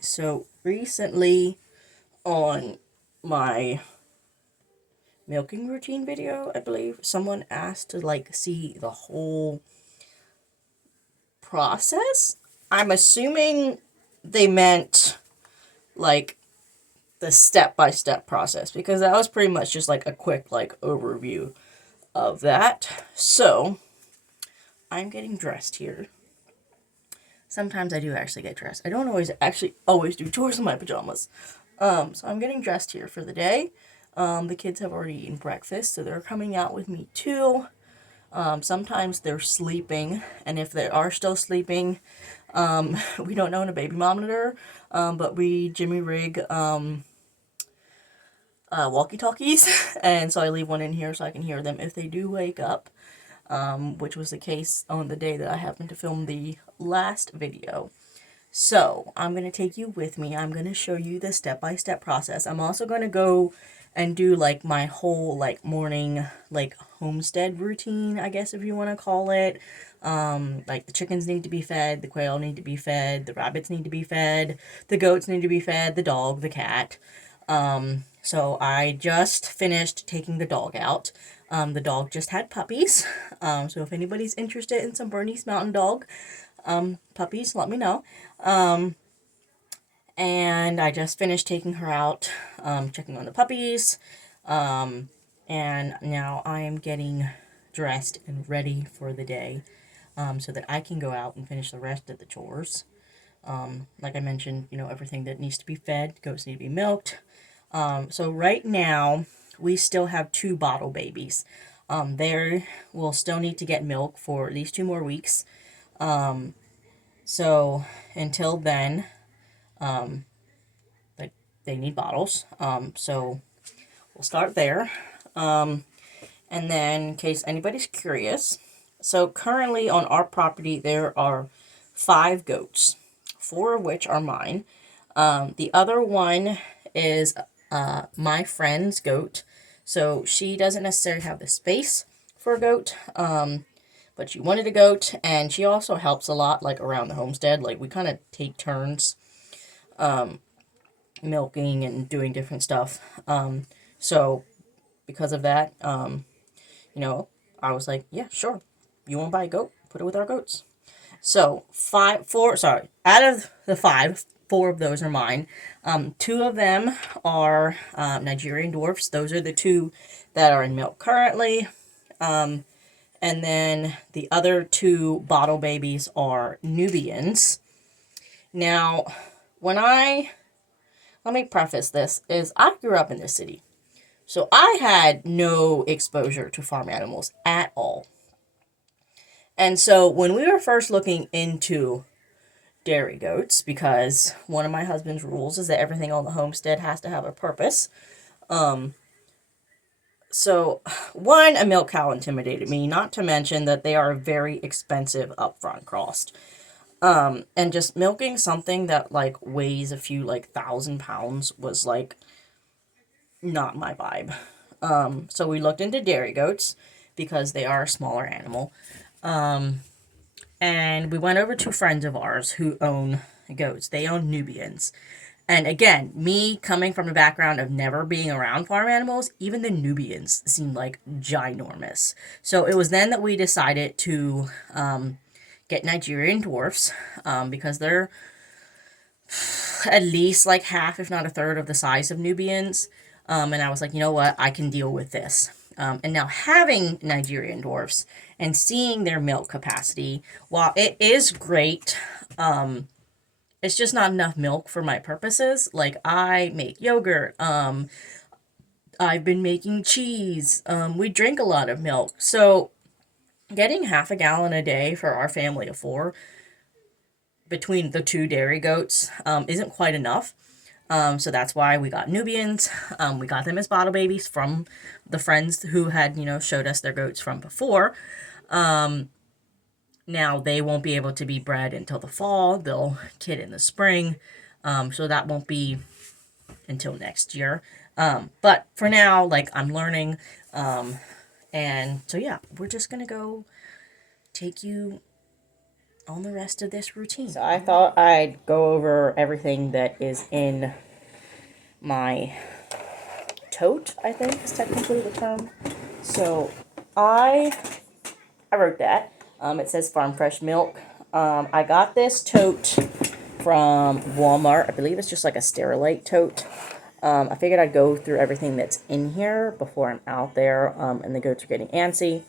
So recently on my milking routine video, I believe, someone asked to see the whole process. I'm assuming they meant like the step-by-step process, because that was pretty much just a quick overview of that. So I'm getting dressed here. Sometimes I do actually get dressed. I don't always do chores in my pajamas. So I'm getting dressed here for the day. The kids have already eaten breakfast, so they're coming out with me too. Sometimes they're sleeping, and if they are still sleeping, we don't own a baby monitor, but we jimmy rig walkie-talkies, and so I leave one in here so I can hear them if they do wake up, which was the case on the day that I happened to film the last video. So I'm going to take you with me. I'm going to show you the step-by-step process. I'm also going to go and do my whole morning homestead routine, I guess, if you want to call it. The chickens need to be fed, the quail need to be fed, the rabbits need to be fed, the goats need to be fed, the dog, the cat. So I just finished taking the dog out. The dog just had puppies. So if anybody's interested in some Bernese Mountain Dog puppies, let me know. And I just finished taking her out, checking on the puppies, and now I am getting dressed and ready for the day, so that I can go out and finish the rest of the chores. Like I mentioned, everything that needs to be fed, goats need to be milked. So right now, we still have 2 bottle babies. They will still need to get milk for at least 2 more weeks. So until then, they need bottles. So we'll start there. And then, in case anybody's curious, so currently on our property there are 5 goats, 4 of which are mine. The other one is my friend's goat. So she doesn't necessarily have the space for a goat, but she wanted a goat, and she also helps a lot around the homestead. We kind of take turns milking and doing different stuff. So because of that, I was like, yeah, sure. You want to buy a goat? Put it with our goats. So out of the 5, 4 of those are mine. 2 of them are Nigerian dwarfs. Those are the 2 that are in milk currently. And then the other 2 bottle babies are Nubians. Now, let me preface this, is I grew up in this city. So I had no exposure to farm animals at all. And so when we were first looking into dairy goats, because one of my husband's rules is that everything on the homestead has to have a purpose. So one, a milk cow intimidated me, not to mention that they are very expensive upfront cost. And just milking something that weighs a few 1,000 pounds was not my vibe. So we looked into dairy goats because they are a smaller animal. And we went over to friends of ours who own goats. They own Nubians. And again, me coming from a background of never being around farm animals, even the Nubians seemed ginormous. So it was then that we decided to get Nigerian dwarfs, because they're at least half, if not a third, of the size of Nubians. And I was like, you know what, I can deal with this. And now having Nigerian dwarfs and seeing their milk capacity, while it is great, it's just not enough milk for my purposes. I make yogurt. I've been making cheese. We drink a lot of milk. So getting half a gallon a day for our family of 4 between the 2 dairy goats isn't quite enough. So that's why we got Nubians. We got them as bottle babies from the friends who had, showed us their goats from before. Now they won't be able to be bred until the fall. They'll kid in the spring. So that won't be until next year. But for now, I'm learning. And so yeah, we're just going to go take you on the rest of this routine. So I thought I'd go over everything that is in my tote, I think is technically the term. So I wrote that. It says farm fresh milk. I got this tote from Walmart. I believe it's just like a Sterilite tote. I figured I'd go through everything that's in here before I'm out there, and the goats are getting antsy.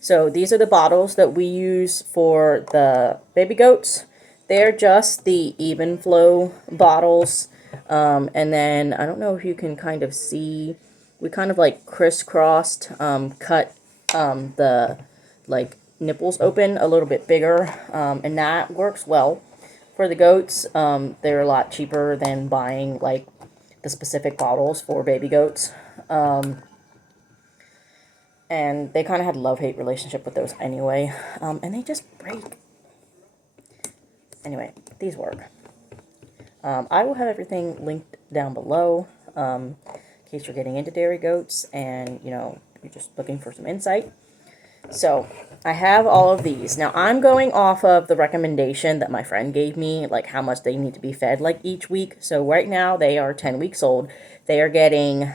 So these are the bottles that we use for the baby goats. They're just the even flow bottles. And then, I don't know if you can kind of see, we kind of like crisscrossed, cut the like nipples open a little bit bigger, and that works well for the goats. They're a lot cheaper than buying like the specific bottles for baby goats. And they kind of had a love-hate relationship with those anyway. And they just break. Anyway, these work. I will have everything linked down below, in case you're getting into dairy goats and, you know, you're just looking for some insight. So, I have all of these. Now, I'm going off of the recommendation that my friend gave me, like how much they need to be fed, like, each week. So, right now, they are 10 weeks old. They are getting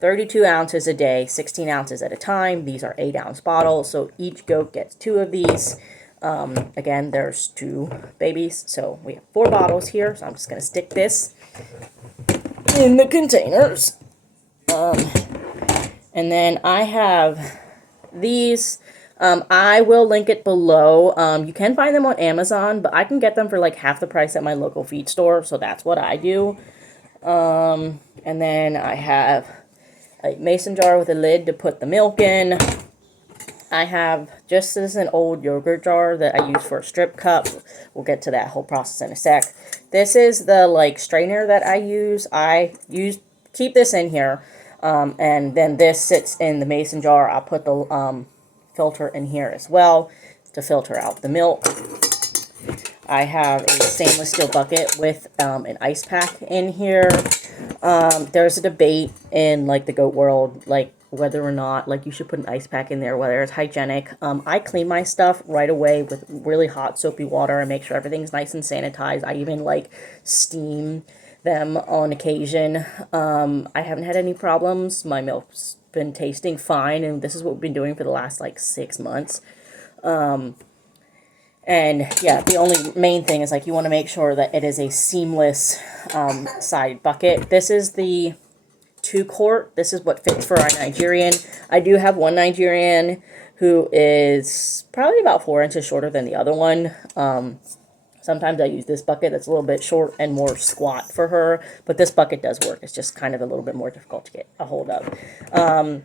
32 ounces a day, 16 ounces at a time. These are 8-ounce bottles, so each goat gets 2 of these. Again, there's 2 babies, so we have 4 bottles here. So I'm just going to stick this in the containers. And then I have these. I will link it below. You can find them on Amazon, but I can get them for like half the price at my local feed store, so that's what I do. And then I have a mason jar with a lid to put the milk in. I have, just as an old yogurt jar that I use for a strip cup. We'll get to that whole process in a sec. This is the like strainer that I use. Keep this in here, and then this sits in the mason jar. I'll put the filter in here as well to filter out the milk. I have a stainless steel bucket with an ice pack in here. There's a debate in like the goat world, like whether or not like you should put an ice pack in there, whether it's hygienic. I clean my stuff right away with really hot soapy water and make sure everything's nice and sanitized. I even like steam them on occasion. I haven't had any problems. My milk's been tasting fine, and this is what we've been doing for the last like 6 months. And yeah, the only main thing is like you want to make sure that it is a seamless side bucket. This is the 2-quart. This is what fits for our Nigerian. I do have one Nigerian who is probably about 4 inches shorter than the other one. Sometimes I use this bucket that's a little bit short and more squat for her, but this bucket does work. It's just kind of a little bit more difficult to get a hold of. And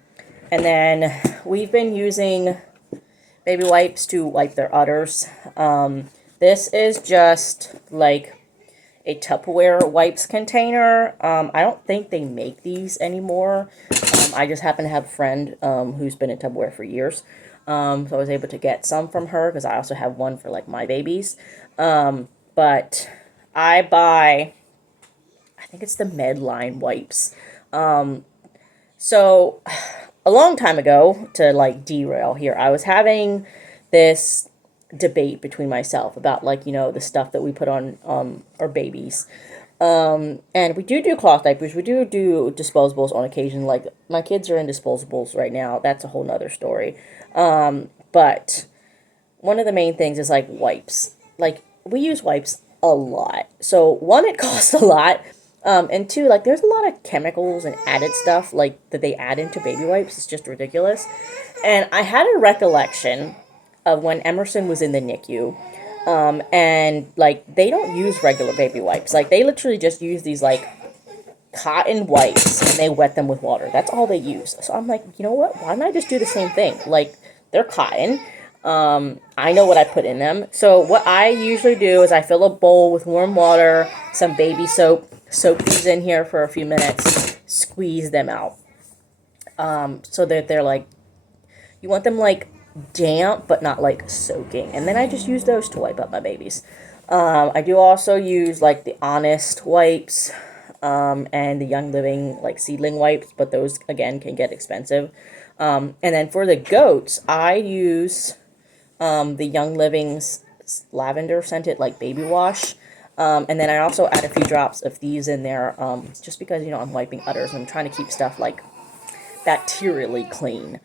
then we've been using baby wipes to wipe their udders. This is just like a Tupperware wipes container. I don't think they make these anymore. I just happen to have a friend who's been in Tupperware for years. So I was able to get some from her because I also have one for like my babies. But I buy, I think it's the Medline wipes. So a long time ago, to like derail here, I was having this debate between myself about like, you know, the stuff that we put on our babies. And we do cloth diapers. We do disposables on occasion. Like my kids are in disposables right now. That's a whole nother story. But one of the main things is like wipes. Like we use wipes a lot. So one, it costs a lot. And 2, like there's a lot of chemicals and added stuff like that they add into baby wipes. It's just ridiculous. And I had a recollection of when Emerson was in the NICU. And like they don't use regular baby wipes. Like they literally just use these like cotton wipes and they wet them with water. That's all they use. So I'm like, you know what? Why don't I just do the same thing? Like they're cotton. I know what I put in them. So what I usually do is I fill a bowl with warm water, some baby soap, soak these in here for a few minutes, squeeze them out. So that they're like, you want them like damp, but not like soaking. And then I just use those to wipe up my babies. I do also use like the Honest wipes, and the Young Living like seedling wipes, but those again can get expensive. And then for the goats, I use the Young Living's lavender scented like baby wash. And then I also add a few drops of these in there, just because, you know, I'm wiping udders and I'm trying to keep stuff like bacterially clean.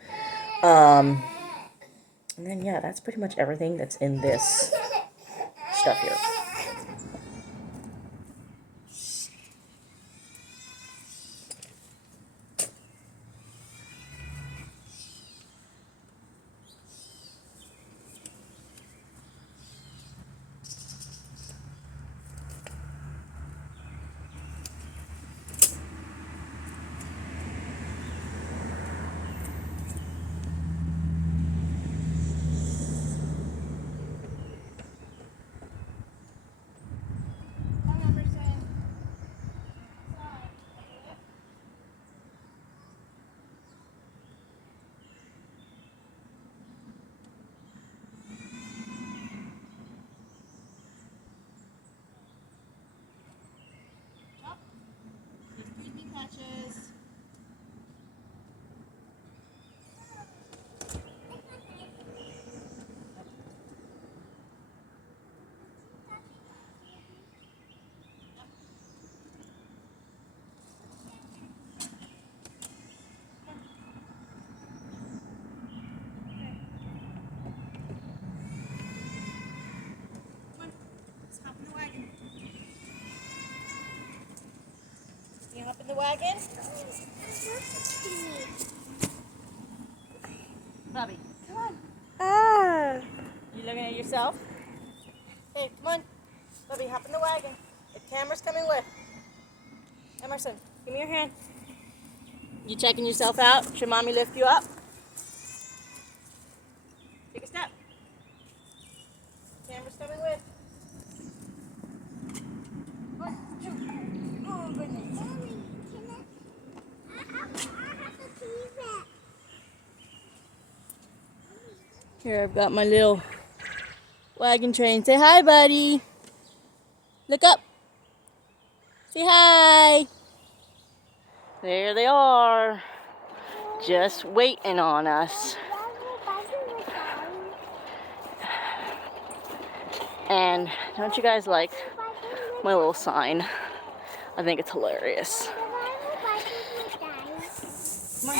And then, yeah, that's pretty much everything that's in this stuff here. You hop in the wagon? Bobby, come on. Ah. You looking at yourself? Hey, come on. Bobby, hop in the wagon. The camera's coming with. Emerson, give me your hand. You checking yourself out? Should mommy lift you up? Take a step. Camera's coming with. Oh, goodness. Here, I've got my little wagon train. Say hi, buddy. Look up. Say hi. There they are. Just waiting on us. And don't you guys like my little sign? I think it's hilarious. Come on.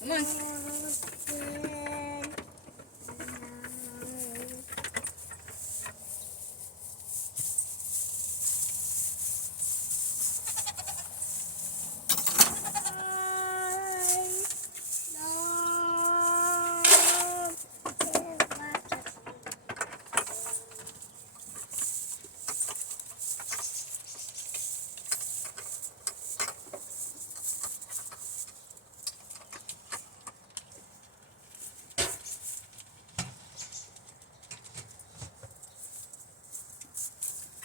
Come on.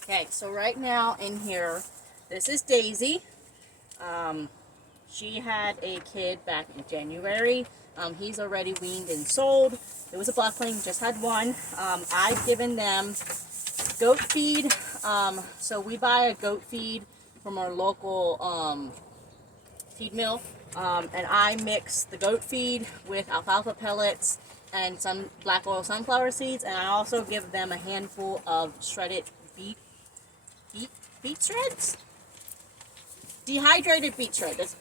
Okay, so right now in here, this is Daisy. She had a kid back in January. He's already weaned and sold. It was a buckling, just had one. I've given them goat feed. So we buy a goat feed from our local feed mill. And I mix the goat feed with alfalfa pellets and some black oil sunflower seeds. And I also give them a handful of shredded beet shreds? Dehydrated beet shreds.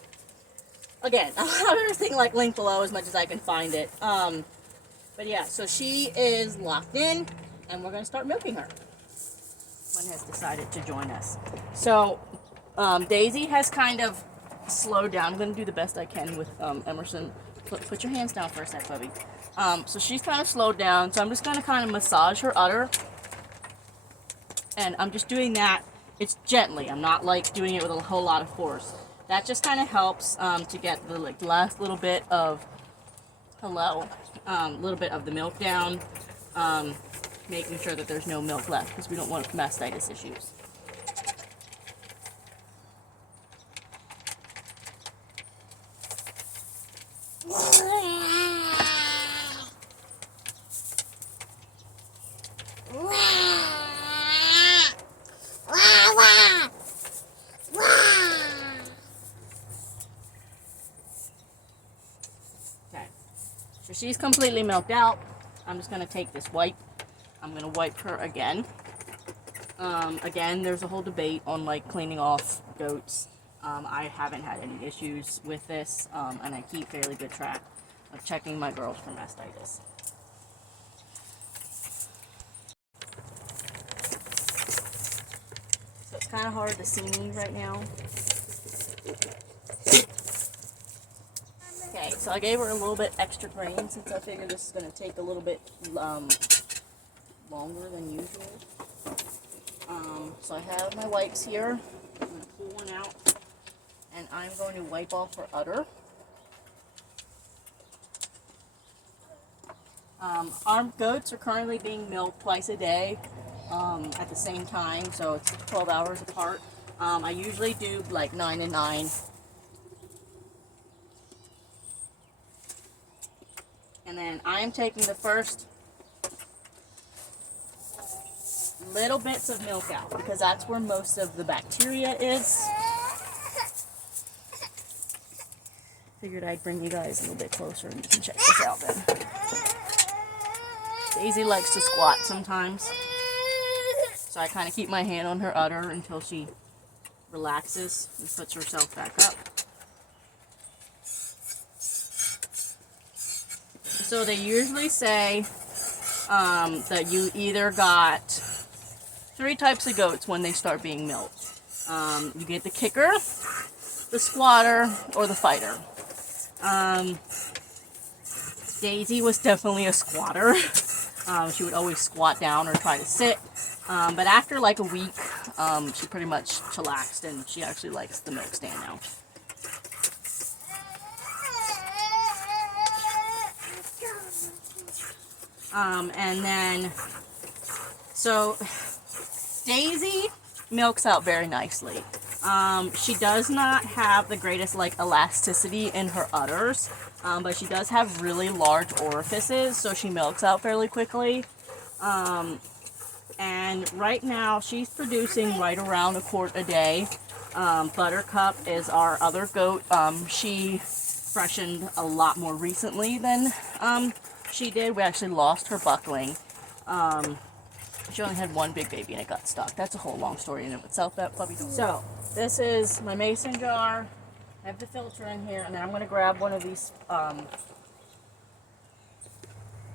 Again, I'll have everything like linked below as much as I can find it. But yeah, so she is locked in, and we're going to start milking her. one has decided to join us. So Daisy has kind of slowed down. I'm going to do the best I can with Emerson. Put your hands down for a sec, Bubby. So she's kind of slowed down, so I'm just going to kind of massage her udder. And I'm just doing that, it's gently. I'm not like doing it with a whole lot of force. That just kind of helps to get the like last little bit of, little bit of the milk down. Making sure that there's no milk left because we don't want mastitis issues. Okay, so she's completely milked out. I'm just going to take this wipe. I'm going to wipe her again. Again, there's a whole debate on like cleaning off goats. I haven't had any issues with this, and I keep fairly good track of checking my girls for mastitis. So it's kind of hard to see me right now. Okay, so I gave her a little bit extra grain since I figured this is going to take a little bit longer than usual. So I have my wipes here. I'm going to pull one out, and I'm going to wipe off her udder. Our goats are currently being milked twice a day at the same time, so it's 12 hours apart. I usually do like 9 and 9. And then I'm taking the first little bits of milk out because that's where most of the bacteria is. Figured I'd bring you guys a little bit closer and you can check this out then. Daisy likes to squat sometimes, so I kind of keep my hand on her udder until she relaxes and puts herself back up. So they usually say that you either got 3 types of goats when they start being milked. You get the kicker, the squatter, or the fighter. Daisy was definitely a squatter. She would always squat down or try to sit. But after like a week, she pretty much chillaxed and she actually likes the milk stand now. And then, so Daisy milks out very nicely. She does not have the greatest like elasticity in her udders, but she does have really large orifices, so she milks out fairly quickly. And right now she's producing right around a quart a day. Buttercup is our other goat. She freshened a lot more recently than she did. We actually lost her buckling. She only had one big baby and it got stuck. That's a whole long story in and of itself, that puppy. So, this is my mason jar. I have the filter in here, and then I'm going to grab one of these,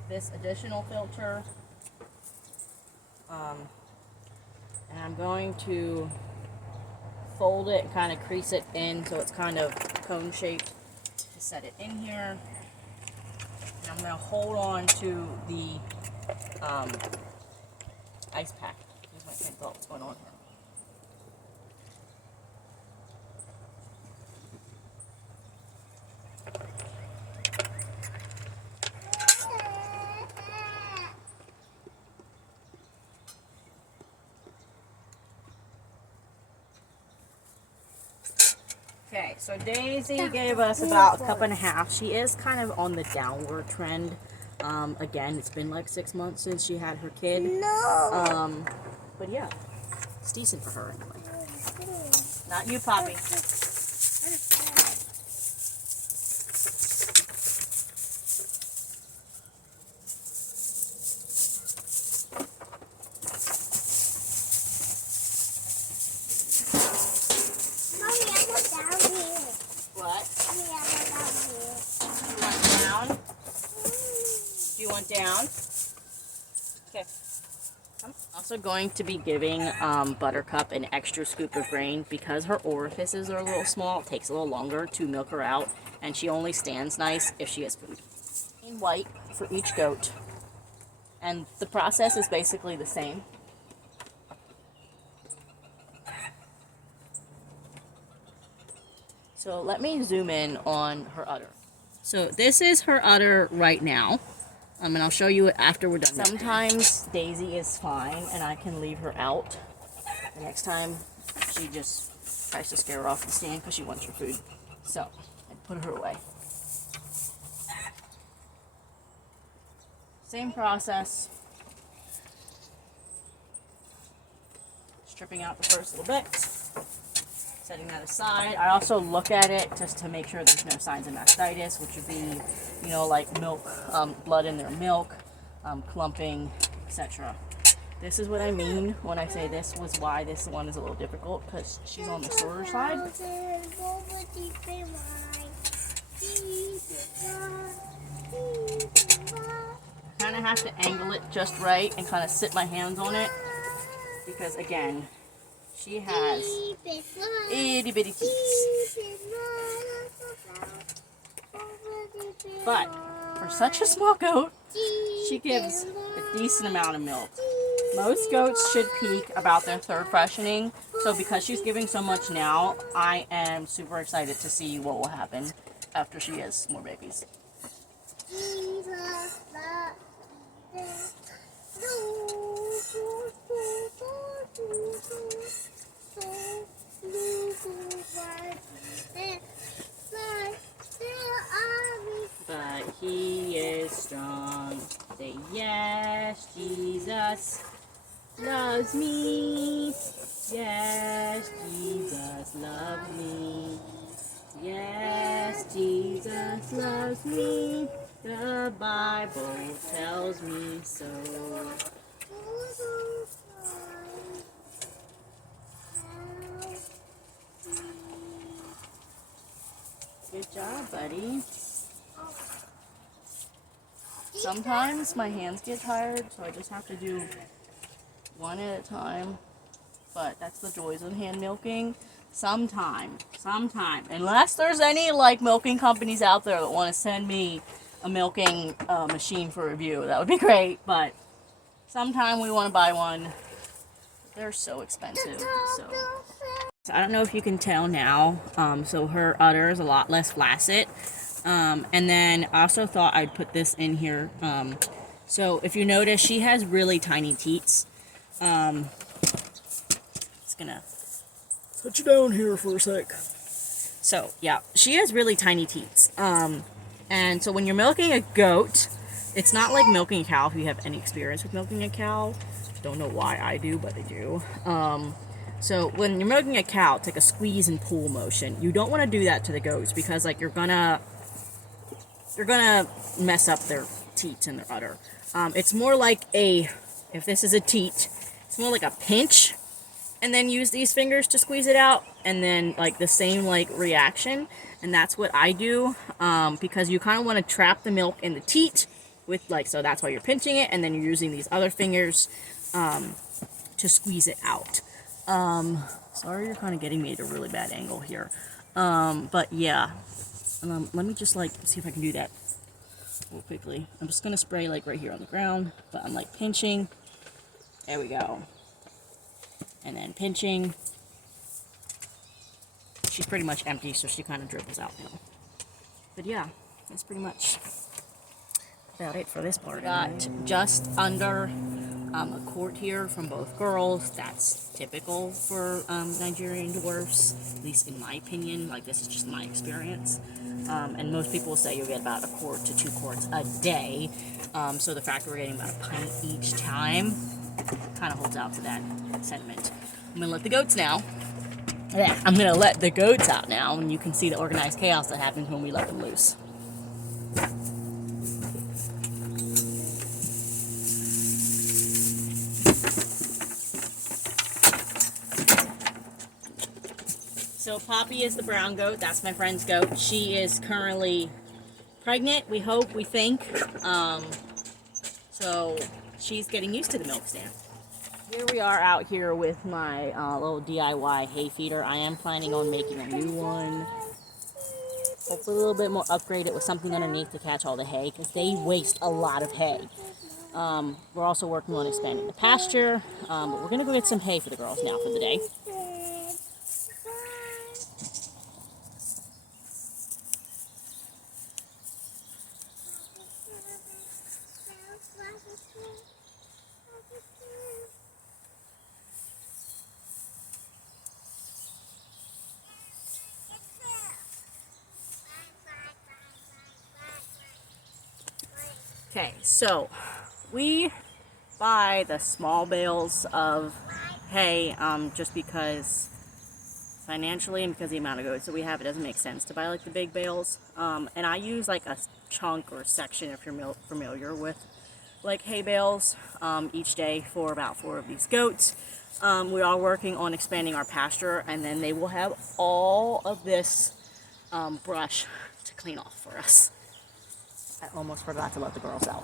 this additional filter. And I'm going to fold it and kind of crease it in so it's kind of cone shaped to set it in here. And I'm going to hold on to the ice pack. Here's my pin belt. What's going on here? Okay, so Daisy gave us about a cup and a half. She is kind of on the downward trend. Again, it's been like 6 months since she had her kid. No. But yeah, it's decent for her anyway. Not you, Poppy. Down? Okay. Come, I'll Also going to be giving Buttercup an extra scoop of grain because her orifices are a little small. It takes a little longer to milk her out, and she only stands nice if she has food. In white for each goat, and the process is basically the same. So let me zoom in on her udder. So this is her udder right now. And I'll show you it after we're done. Sometimes Daisy is fine and I can leave her out. The next time she just tries to scare her off the stand because she wants her food. So I put her away. Same process. Stripping out the first little bit. Setting that aside. I also look at it just to make sure there's no signs of mastitis, which would be, you know, like milk, blood in their milk, clumping, etc. This is what I mean when I say this was why this one is a little difficult, because she's on the shorter side. Kind of have to angle it just right and kind of sit my hands on it, because again, she has itty bitty teeth. But for such a small goat, she gives a decent amount of milk. Most goats should peak about their third freshening. So because she's giving so much now, I am super excited to see what will happen after she has more babies. But he is strong. Say yes, Jesus loves me. Yes, Jesus loves me. Yes, Jesus loves me. The Bible tells me so. Good job, buddy. Sometimes my hands get tired, so I just have to do one at a time. But that's the joys of hand milking. Sometime, unless there's any like milking companies out there that want to send me a milking machine for review, that would be great. But sometime we want to buy one. They're so expensive. So I don't know if you can tell now. So her udder is a lot less flaccid. And then I also thought I'd put this in here. So if you notice, she has really tiny teats. It's gonna touch you down here for a sec. So yeah, she has really tiny teats. And so when you're milking a goat, it's not like milking a cow if you have any experience with milking a cow. Don't know why I do, but I do. So when you're milking a cow, it's like a squeeze and pull motion. You don't want to do that to the goats because like you're gonna mess up their teats and their udder. It's more like if this is a teat, it's more like a pinch, and then use these fingers to squeeze it out, and then like the same like reaction, and that's what I do, because you kind of want to trap the milk in the teat with like, so that's why you're pinching it, and then you're using these other fingers to squeeze it out. Sorry, you're kind of getting me at a really bad angle here, but yeah. Let me just like see if I can do that real quickly. I'm just gonna spray like right here on the ground, but I'm like pinching. There we go. And then pinching. She's pretty much empty, so she kind of dribbles out now. But yeah, that's pretty much about it for this part. Got just under a quart here from both girls. That's typical for Nigerian dwarfs, at least in my opinion. Like, this is just my experience. And most people will say you'll get about a quart to 2 quarts a day. So the fact that we're getting about a pint each time kind of holds out to that sentiment. I'm going to let the goats now. Yeah, I'm going to let the goats out now, and you can see the organized chaos that happens when we let them loose. So Poppy is the brown goat. That's my friend's goat. She is currently pregnant, we hope, we think. So she's getting used to the milk stand. Here we are out here with my little DIY hay feeder. I am planning on making a new one. Hopefully a little bit more upgraded with something underneath to catch all the hay, because they waste a lot of hay. We're also working on expanding the pasture, but we're going to go get some hay for the girls now for the day. Okay, so we buy the small bales of hay just because financially and because of the amount of goats that we have, it doesn't make sense to buy like the big bales. And I use like a chunk or section, if you're familiar with like hay bales, each day for about 4 of these goats. We are working on expanding our pasture, and then they will have all of this brush to clean off for us. I almost forgot to let the girls out.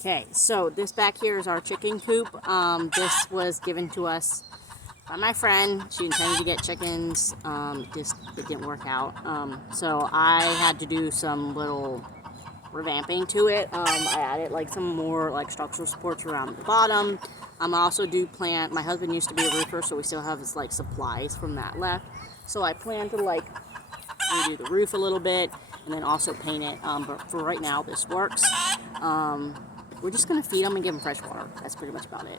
Okay, so this back here is our chicken coop. This was given to us by my friend. She intended to get chickens, it didn't work out. So I had to do some little revamping to it. I added like some more like structural supports around the bottom. I also do plant, my husband used to be a roofer, so we still have his like supplies from that left. So I plan to like redo the roof a little bit and then also paint it. But for right now, this works. We're just gonna feed them and give them fresh water. That's pretty much about it.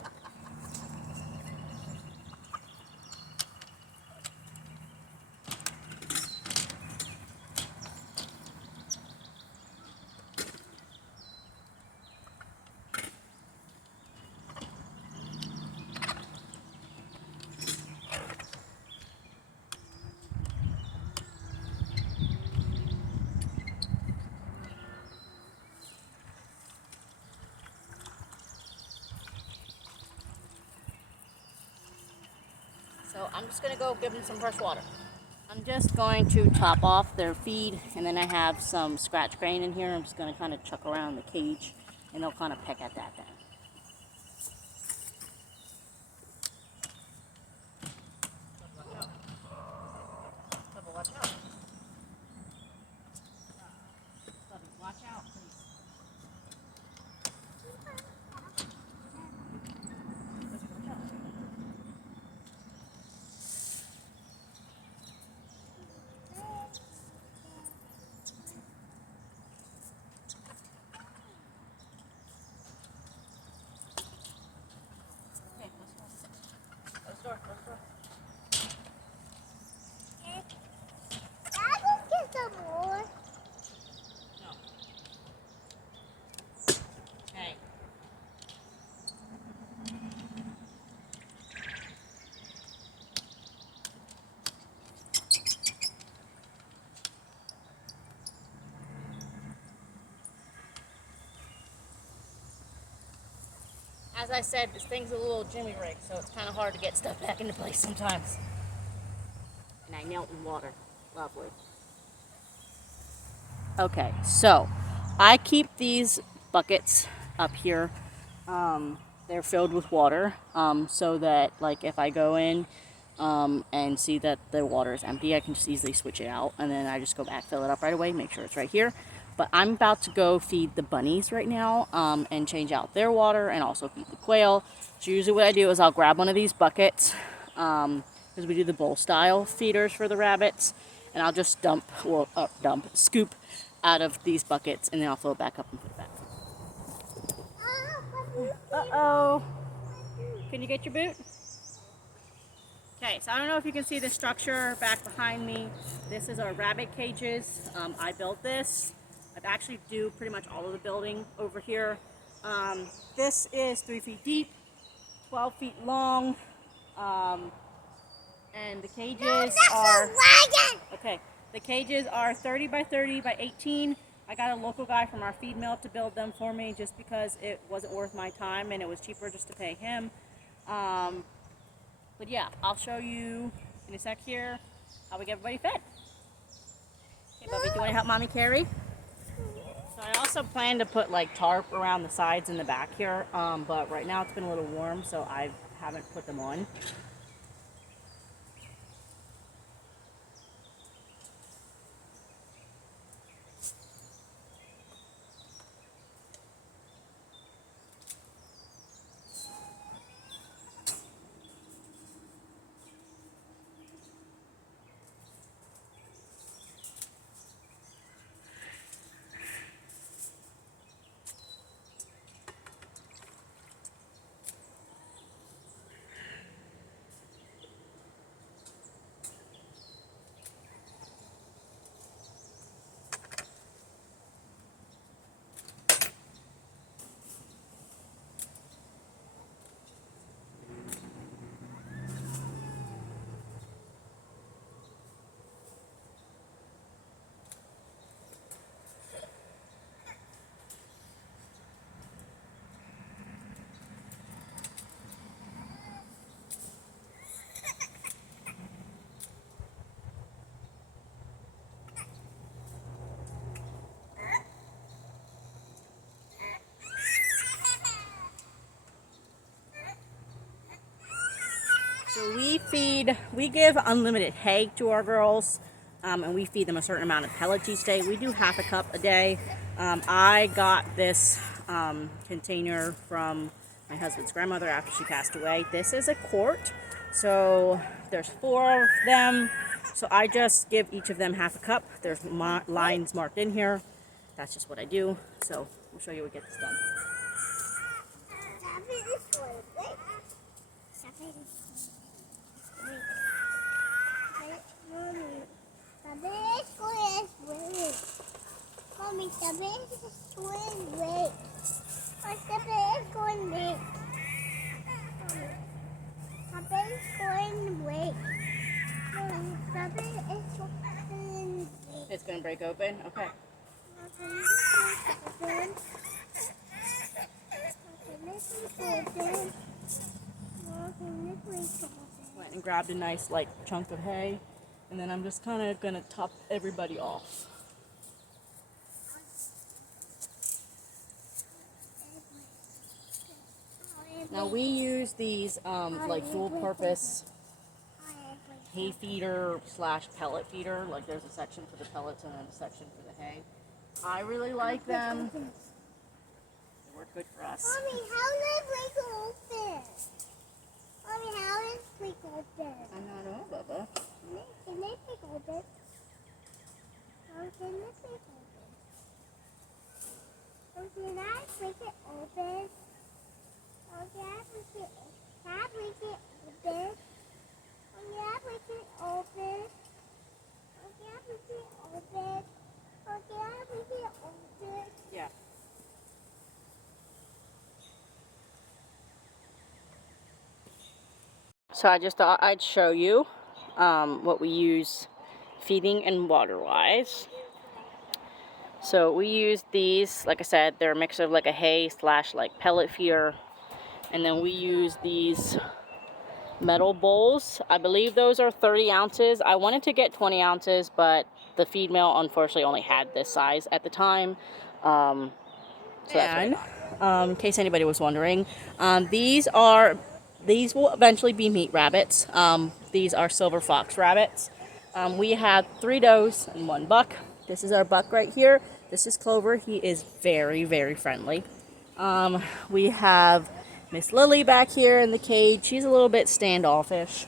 So I'm just going to go give them some fresh water. I'm just going to top off their feed, and then I have some scratch grain in here. I'm just going to kind of chuck around the cage, and they'll kind of peck at that then. Watch out. Watch out, please. As I said, this thing's a little jimmy rig, so it's kind of hard to get stuff back into place sometimes. And I knelt in water. Lovely. Okay, so I keep these buckets up here. They're filled with water, so that like if I go in and see that the water is empty, I can just easily switch it out, and then I just go back, fill it up right away, make sure it's right here. But I'm about to go feed the bunnies right now, and change out their water and also feed the quail. So usually what I do is I'll grab one of these buckets, because we do the bowl style feeders for the rabbits, and I'll just scoop out of these buckets, and then I'll fill it back up and put it back. Uh-oh. Can you get your boot? Okay, so I don't know if you can see the structure back behind me. This is our rabbit cages. I built this. I actually do pretty much all of the building over here. This is 3 feet deep, 12 feet long, and the cages the cages are 30 by 30 by 18. I got a local guy from our feed mill to build them for me just because it wasn't worth my time and it was cheaper just to pay him. But yeah, I'll show you Give me a sec here. How we get everybody fed. Okay, Bubby, do you want to help Mommy carry? So I also plan to put like tarp around the sides and the back here, but right now it's been a little warm, so I haven't put them on. So we give unlimited hay to our girls, and we feed them a certain amount of pellets each day. We do half a cup a day. I got this container from my husband's grandmother after she passed away. This is a quart, so there's 4 of them. So I just give each of them half a cup. There's lines marked in here. That's just what I do. So we'll show you what gets done. Mommy, the base is going away. What's the base going away? The base is going away. The base is going away. It's going to break open? Okay. Went and grabbed a nice chunk of hay, and then I'm just kind of going to top everybody off. Now we use these dual purpose hay feeder / pellet feeder. Like there's a section for the pellets and then a section for the hay. I really like them. They work good for us. Mommy, how does break open? Mommy, how does break open? I don't know, Bubba. Can they break open? How can they break open? Oh, can I break it open? Oh, can I break it open? Can I break it open? Oh, can I break it open? Oh, can I break it open? Oh, can I break it open? Yeah. So I just thought I'd show you what we use feeding and water-wise. So we use these, like I said, they're a mix of like a hay / pellet feeder. And then we use these metal bowls. I believe those are 30 ounces. I wanted to get 20 ounces, but the feed mill unfortunately only had this size at the time. So that's in case anybody was wondering, these will eventually be meat rabbits. These are silver fox rabbits. We have 3 does and 1 buck. This is our buck right here. This is Clover. He is very, very friendly. We have Miss Lily back here in the cage. She's a little bit standoffish.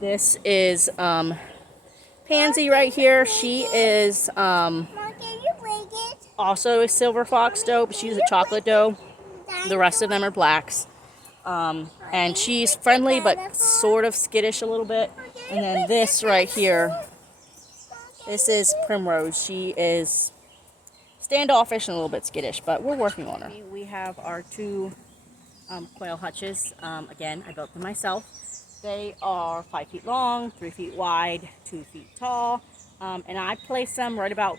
This is Pansy right here. She is Mom, can you break it? also a silver fox doe, but she's a chocolate doe. The rest of them are blacks. And she's friendly but sort of skittish a little bit. And then this right here, this is Primrose. She is standoffish and a little bit skittish, but we're working on her. We have our 2 quail hutches. Again, I built them myself. They are 5 feet long, 3 feet wide, 2 feet tall. And I place them right about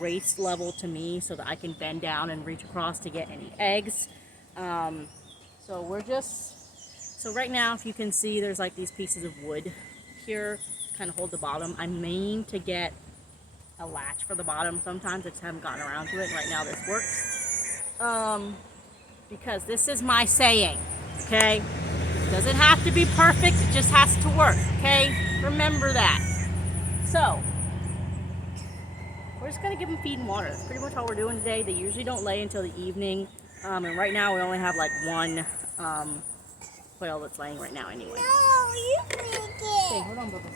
waist level to me so that I can bend down and reach across to get any eggs. So right now, if you can see, there's like these pieces of wood here, kind of hold the bottom. I mean to get a latch for the bottom sometimes. I just haven't gotten around to it. Right now this works. Because this is my saying, okay? It doesn't have to be perfect, it just has to work, okay? Remember that. So, we're just gonna give them feed and water. That's pretty much all we're doing today. They usually don't lay until the evening. And right now we only have like one quail that's laying right now anyway. No, you make it. Okay, hold on, Bubba.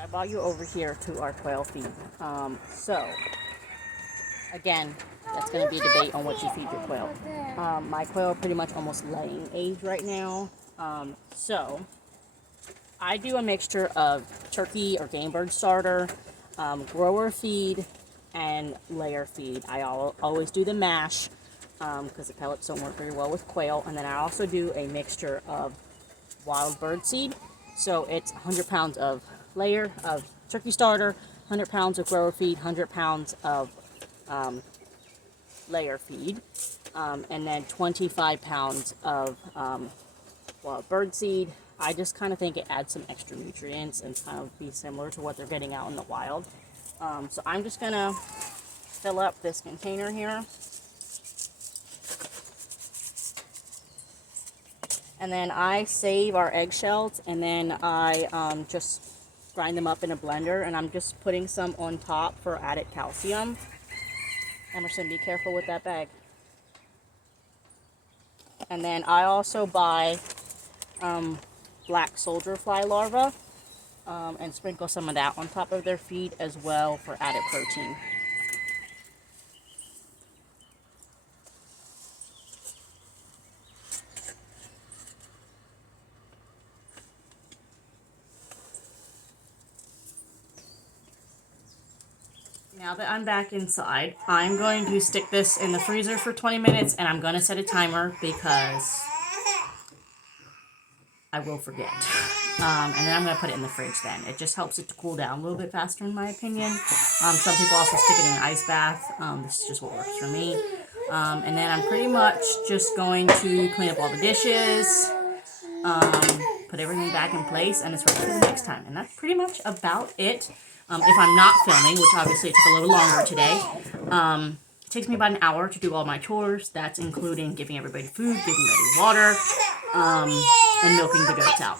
I brought you over here to our quail feed. So, again, that's going to be a debate on what you feed your quail. My quail are pretty much almost laying age right now. So, I do a mixture of turkey or game bird starter, grower feed, and layer feed. I always do the mash because the pellets don't work very well with quail. And then I also do a mixture of wild bird seed. So it's 100 pounds of layer of turkey starter, 100 pounds of grower feed, 100 pounds of layer feed, and then 25 pounds of wild bird seed. I just kind of think it adds some extra nutrients and kind of be similar to what they're getting out in the wild. So I'm just going to fill up this container here. And then I save our eggshells, and then I just grind them up in a blender, and I'm just putting some on top for added calcium. Emerson, be careful with that bag. And then I also buy black soldier fly larvae and sprinkle some of that on top of their feed as well for added protein. Now that I'm back inside, I'm going to stick this in the freezer for 20 minutes, and I'm going to set a timer because I will forget. And then I'm going to put it in the fridge then. It just helps it to cool down a little bit faster in my opinion. Some people also stick it in an ice bath. This is just what works for me. And then I'm pretty much just going to clean up all the dishes, put everything back in place, and it's ready for the next time. And that's pretty much about it. If I'm not filming, which obviously it took a little longer today, it takes me about an hour to do all my chores. That's including giving everybody food, giving everybody water, and milking the goats out.